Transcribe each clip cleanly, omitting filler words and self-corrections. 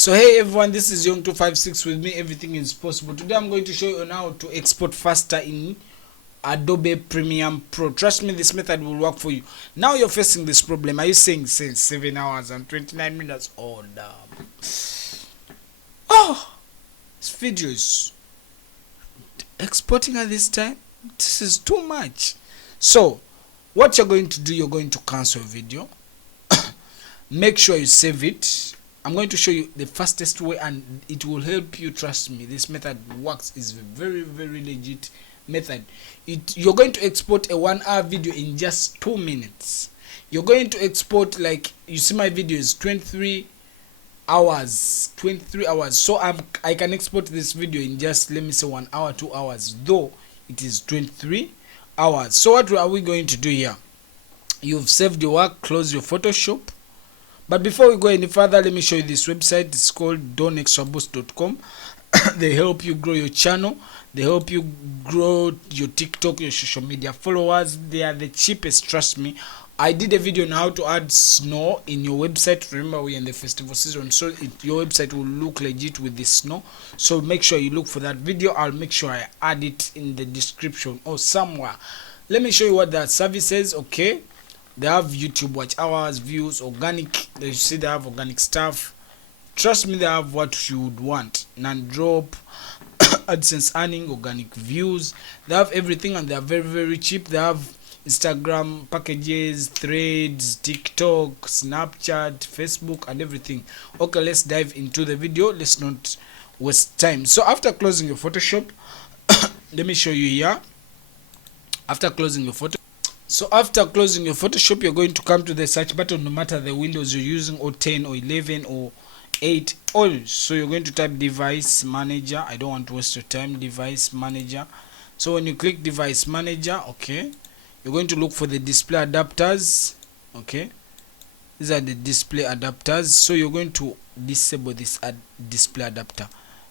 So hey everyone, this is Young256. With me everything is possible. Today I'm going to show you on how to export faster in Adobe Premiere Pro. Trust me, this method will work for you. Now you're facing this problem. Are you saying since 7 hours and 29 minutes? Oh damn. Oh, this video is exporting at this time. This is too much. So what you're going to do, you're going to cancel a video. Make sure you save it. I'm going to show you the fastest way and it will help you. Trust me, this method works. Is a very legit method. You're going to export a 1-hour video in just 2 minutes. You're going to export, like you see my video is 23 hours, so I can export this video in just, let me say, 1 hour, 2 hours, though it is 23 hours. So what are we going to do here? You've saved your work, close your Photoshop. But before we go any further, let me show you this website. It's called Donxtraboost.com. They help you grow your channel. They help you grow your TikTok, your social media followers. They are the cheapest, trust me. I did a video on how to add snow in your website. Remember, we're in the festival season, so your website will look legit with the snow. So make sure you look for that video. I'll make sure I add it in the description or somewhere. Let me show you what that service is. Okay. They have YouTube watch hours, views, organic. You see they have organic stuff. Trust me, they have what you would want. Non-drop, AdSense earning, organic views. They have everything and they are very cheap. They have Instagram packages, threads, TikTok, Snapchat, Facebook, and everything. Okay, let's dive into the video. Let's not waste time. So after closing your Photoshop, let me show you here. After closing your Photoshop, you're going to come to the search button, no matter the Windows you're using, or 10 or 11 or 8 all. So you're going to type device manager. I don't want to waste your time. Device manager. So when you click device manager, okay, you're going to look for the display adapters. Okay, these are the display adapters. So you're going to disable this display adapter.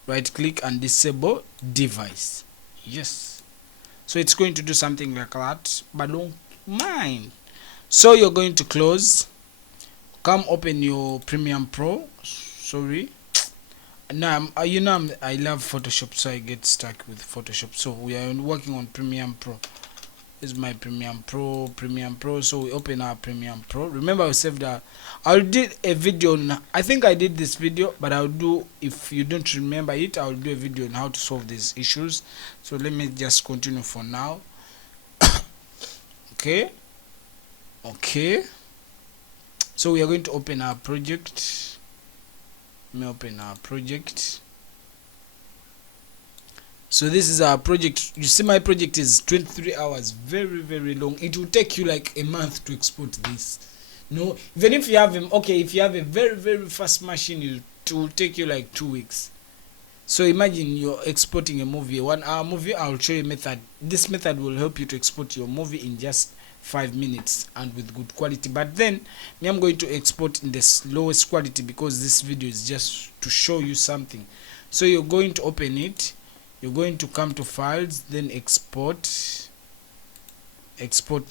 Right click and disable device. Yes, so it's going to do something like that, but don't mind. So you're going to close, come open your Premiere Pro. Sorry, now I love Photoshop, so I get stuck with Photoshop. So we are working on Premiere Pro. This is my Premiere Pro. So we open our Premiere Pro. Remember, I saved that. I'll do a video on, I think I did this video, but I'll do, if you don't remember it, I'll do a video on how to solve these issues. So let me just continue for now. Okay, so we are going to open our project. Let me open our project. So this is our project. You see, my project is 23 hours, very long. It will take you like a month to export this. No, even if you have if you have a very fast machine, it will take you like 2 weeks. So imagine you're exporting a movie, a 1-hour movie. I'll show you a method. This method will help you to export your movie in just 5 minutes and with good quality. But then I'm going to export in the lowest quality because this video is just to show you something. So you're going to open it. You're going to come to files, then export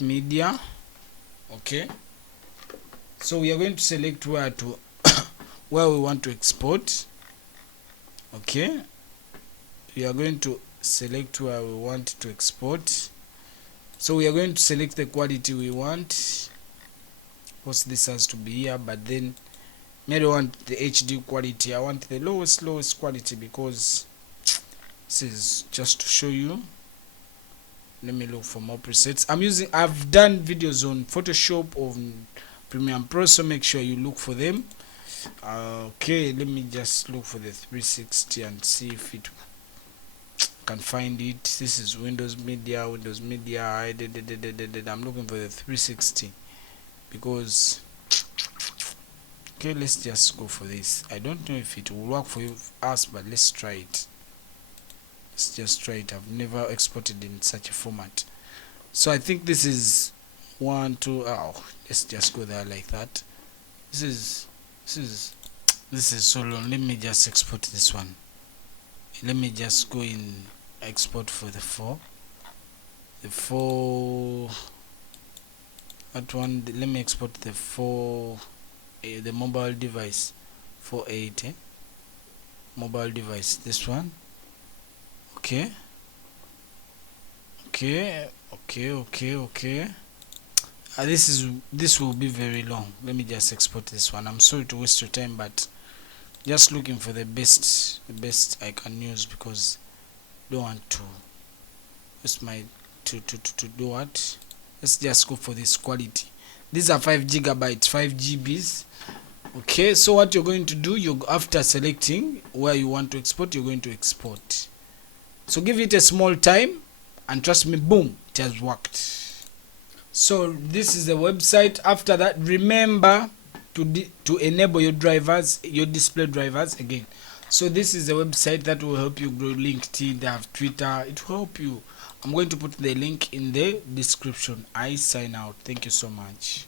media. Okay, so we are going to select where we want to export. Okay, we are going to select where we want to export. So we are going to select the quality we want. Of course, this has to be here, but then I don't want the HD quality. I want the lowest quality because this is just to show you. Let me look for more presets. I've done videos on Photoshop, on Premiere Pro, so make sure you look for them. Okay, let me just look for the 360 and see if it can find it. This is Windows Media. I'm looking for the 360 because, okay, let's just go for this. I don't know if it will work for us, but let's try it. Let's just try it. I've never exported in such a format. So I think this is 1, 2. Let's just go there like that. This is so long. Let me just export this one. Let me just go in export for the 4. That one. Let me export the 4, the mobile device 480. mobile device, this one. Okay, this will be very long. Let me just export this one. I'm sorry to waste your time, but just looking for the best I can use, because don't want to waste my to do what. Let's just go for this quality. These are 5 gigabytes, 5 GBs. Okay, so what you're going to do, you after selecting where you want to export, you're going to export. So give it a small time, and trust me, boom, it has worked. So this is the website. After that, remember to enable your drivers, your display drivers again. So this is the website that will help you grow LinkedIn. They have Twitter. It will help you. I'm going to put the link in the description. I sign out. Thank you so much.